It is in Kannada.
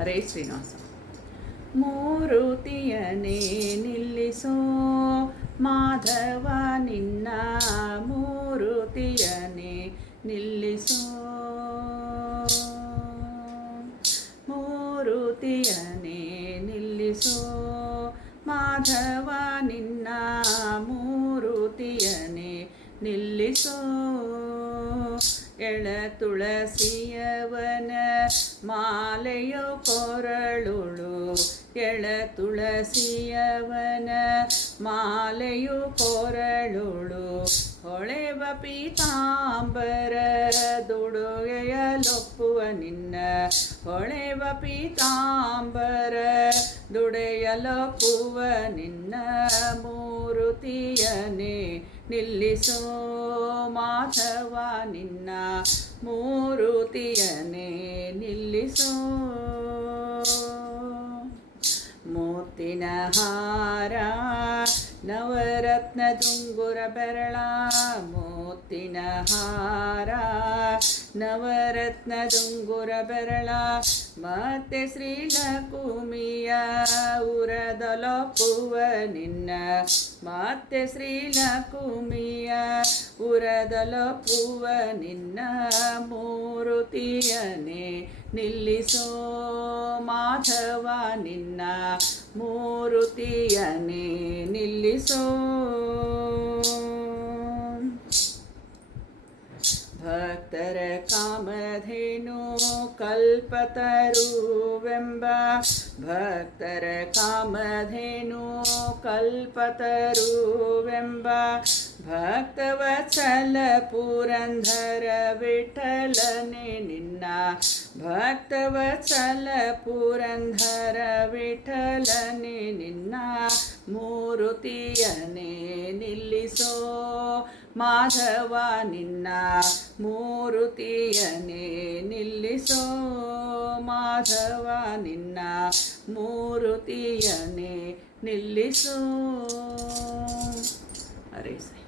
ಹರೇ ಶ್ರೀನಿವಾಸ. ಮೂರುತಿಯನೇ ನಿಲ್ಲಿಸೋ ಮಾಧವ ನಿನ್ನ ಮೂರುತಿಯನೇ ನಿಲ್ಲಿಸೋ, ಮೂರುತಿಯನೇ ನಿಲ್ಲಿಸೋ ಮಾಧವ ನಿನ್ನ ಮೂರುತಿಯನೇ ನಿಲ್ಲಿಸೋ. ಎಳ ತುಳಸಿಯವನ ಮಾಲೆಯೋ ಕೊರಳುಳು, ಎಳ ತುಳಸಿಯವನ ಮಾಲೆಯು ಕೊರಳುಳು, ಹೊಳೆವ ಪೀತಾಂಬರ ದುಡುಗೆಯಲೊಪ್ಪುವ ನಿನ್ನ, ಹೊಳೆವ ಪೀತಾಂಬರ ದುಡೆಯಲೊಪ್ಪುವ ನಿನ್ನ ಮೂರುತಿಯನೇ ನಿಲ್ಲಿಸೋ ಮಾಧವ ನಿನ್ನ ಮೂರುತಿಯನೇ ನಿಲ್ಲಿಸೋ. ಮುತ್ತಿನ ಹಾರ ನವರತ್ನ ದುಂಗುರ ಬೆರಳ, ಮುತ್ತಿನ ಹಾರ ನವರತ್ನ ದುಂಗುರ ಬೆರಳ, ಮತ್ತೆ ಶ್ರೀಲಕುಮಿಯ ಉರದಲೊಪ್ಪುವ ನಿನ್ನ, ಮತ್ತೆ ಶ್ರೀಲಕುಮಿಯ ಉರದಲೊಪ್ಪುವ ನಿನ್ನ ಮೂರುತಿಯನೇ ನಿಲ್ಲಿಸೋ ಮಾಧವ ನಿನ್ನ ಮೂರುತಿಯನೇ ನಿಲ್ಲಿಸೋ. ಭಕ್ತರ ಕಾಮಧೇನು ಕಲ್ಪತರುವೆಂಬ, ಭಕ್ತರ ಕಾಮಧೇನು ಕಲ್ಪತರುವೆಂಬ, ಭಕ್ತವತ್ಸಲ ಪುರಂದರ ವಿಠಲನೆ ನಿನ್ನ, ಭಕ್ತವತ್ಸಲ ಪುರಂದರ ವಿಠಲನೆ ನಿನ್ನ ಮೂರುತಿಯನೇ ನಿಲ್ಲಿಸೋ ಮಾಧವ ನಿನ್ನ ಮೂರುತಿಯನೇ ನಿಲ್ಲಿಸೋ, ಮಾಧವ ನಿನ್ನ ಮೂರುತಿಯನೇ ನಿಲ್ಲಿಸೋ. ಹರೇ ಶ್ರೀ.